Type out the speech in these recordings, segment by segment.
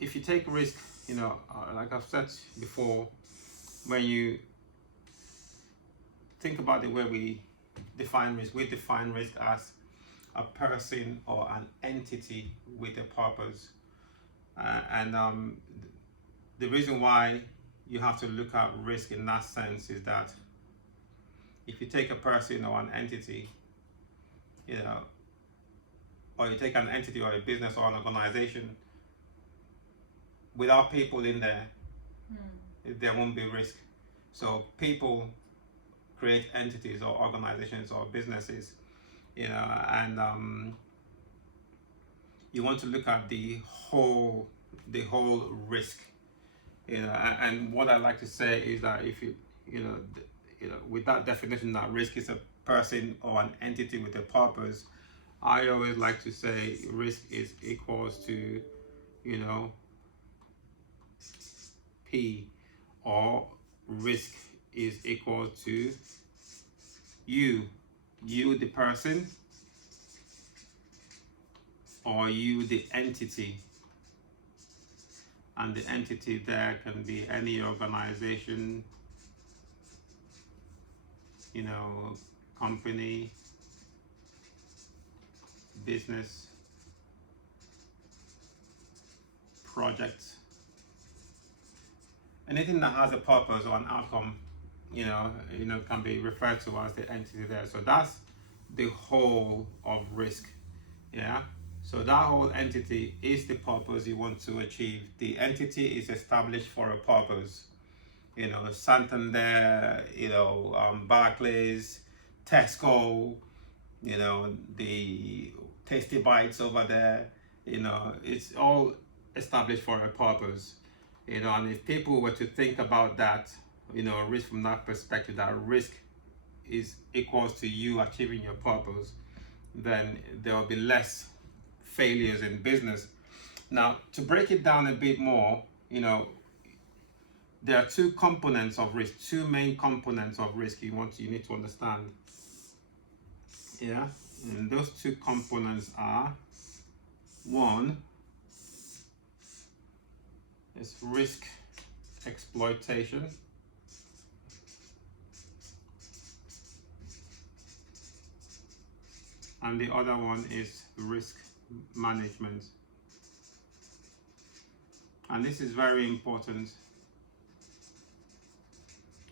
if you take risk, like I've said before, when you think about the way we define risk as a person or an entity with a purpose. And the reason why you have to look at risk in that sense is that if you take a person or an entity, or you take an entity or a business or an organization, without people in there, there won't be risk. So people create entities or organizations or businesses, and you want to look at the whole risk, and what I like to say is that if with that definition that risk is a person or an entity with a purpose, I always like to say risk is equals to P, or risk is equal to you the person, or you the entity. And the entity there can be any organization, company, business, project, anything that has a purpose or an outcome, can be referred to as the entity there. So that's the whole of risk. Yeah. So that whole entity is the purpose you want to achieve. The entity is established for a purpose. Santander, Barclays, Tesco, the Tasty Bites over there, it's all established for a purpose. And if people were to think about that, risk from that perspective, that risk is equals to you achieving your purpose, then there will be less failures in business. Now, to break it down a bit more, there are two components of risk, two main components of risk you need to understand. Yeah, and those two components are, one is risk exploitation, and the other one is risk management. And this is very important.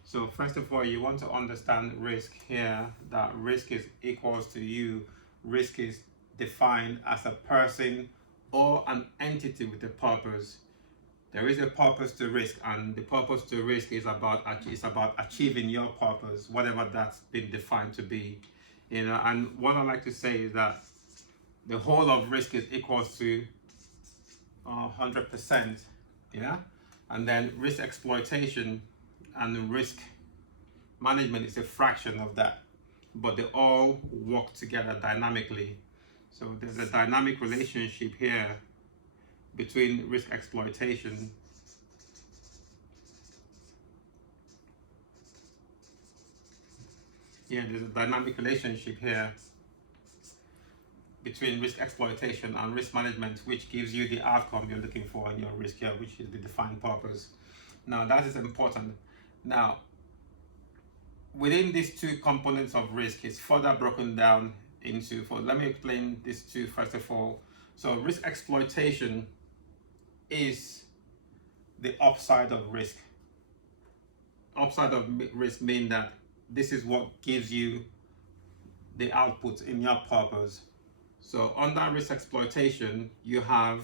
So first of all, you want to understand risk here, that risk is equals to you. Risk is defined as a person or an entity with a purpose. There is a purpose to risk, and the purpose to risk is about achieving your purpose, whatever that's been defined to be. And what I like to say is that the whole of risk is equals to 100%. Yeah, and then risk exploitation and risk management is a fraction of that, but they all work together dynamically. So there's a dynamic relationship here between risk exploitation there's a dynamic relationship here between risk exploitation and risk management, which gives you the outcome you're looking for in your risk here, which is the defined purpose. Now that is important. Now, within these two components of risk, it's further broken down into, let me explain these two first of all. So risk exploitation is the upside of risk. Upside of risk means that this is what gives you the output in your purpose. So under risk exploitation, you have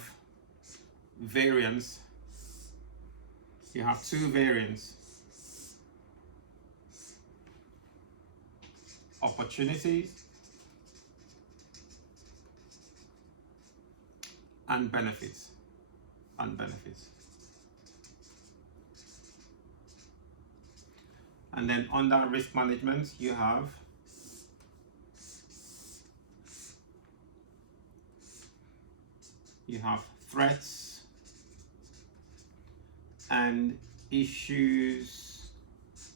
variance. You have two variants: opportunities and benefits. And then under risk management, you have threats and issues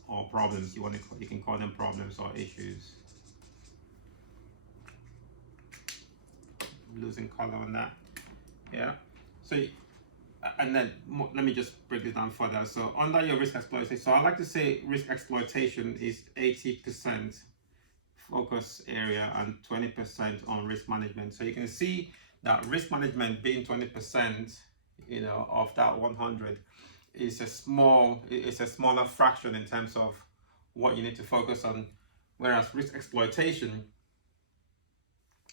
or problems. You can call them problems or issues. I'm losing color on that. Yeah. So And then let me just break this down further. So under your risk exploitation, so I like to say risk exploitation is 80% focus area and 20% on risk management. So you can see that risk management being 20%, of that 100 is it's a smaller fraction in terms of what you need to focus on, whereas risk exploitation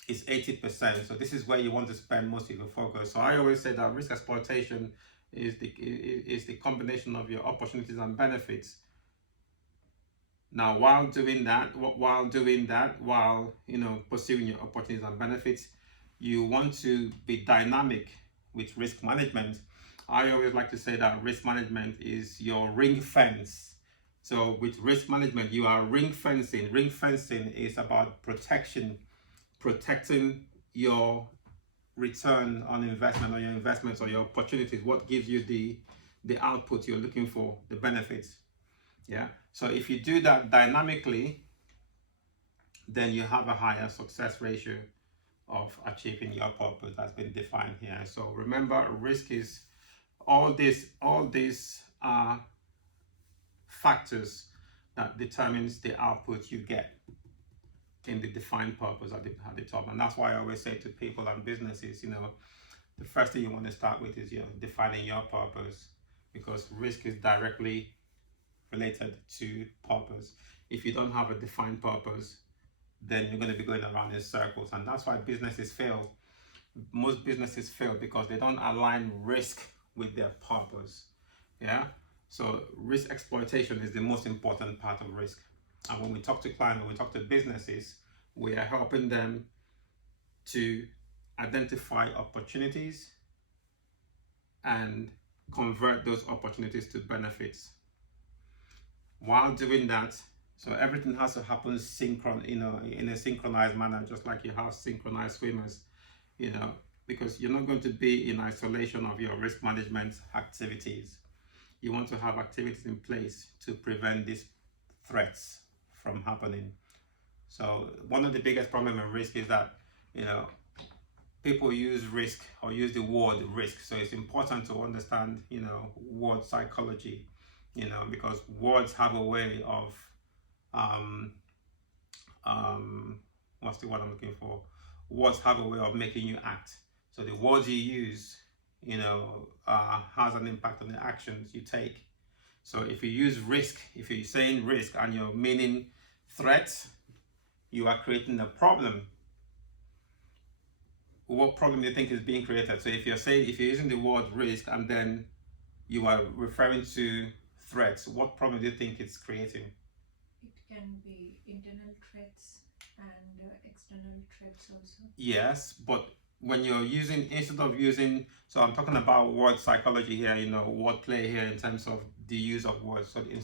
is 80%. So this is where you want to spend most of your focus. So I always say that risk exploitation is the combination of your opportunities and benefits. Now, while pursuing your opportunities and benefits, you want to be dynamic with risk management. I always like to say that risk management is your ring fence. So with risk management, you are ring fencing. Ring fencing is about protecting your return on investment, or your investments, or your opportunities. What gives you the output you're looking for, the benefits. Yeah. So if you do that dynamically, then you have a higher success ratio of achieving your purpose that's been defined here. So remember, risk is all these are factors that determines the output you get in the defined purpose at the top. And that's why I always say to people and businesses, the first thing you want to start with is defining your purpose, because risk is directly related to purpose. If you don't have a defined purpose, then you're going to be going around in circles. And that's why businesses fail. Most businesses fail because they don't align risk with their purpose. Yeah. So risk exploitation is the most important part of risk. And when we talk to clients, when we talk to businesses, we are helping them to identify opportunities and convert those opportunities to benefits. While doing that, so everything has to happen in a synchronized manner, just like you have synchronized swimmers, because you're not going to be in isolation of your risk management activities. You want to have activities in place to prevent these threats from happening. So one of the biggest problems in risk is that, people use risk or use the word risk. So it's important to understand, word psychology, because words have a way of, what's the word I'm looking for? Words have a way of making you act. So the words you use, has an impact on the actions you take. So if you use risk, if you're saying risk and you're meaning threat, you are creating a problem. What problem do you think is being created? So if you're using the word risk and then you are referring to threats, what problem do you think it's creating? It can be internal threats and external threats also. Yes, but when you're instead of using, so I'm talking about word psychology here, word play here in terms of the use of words. So in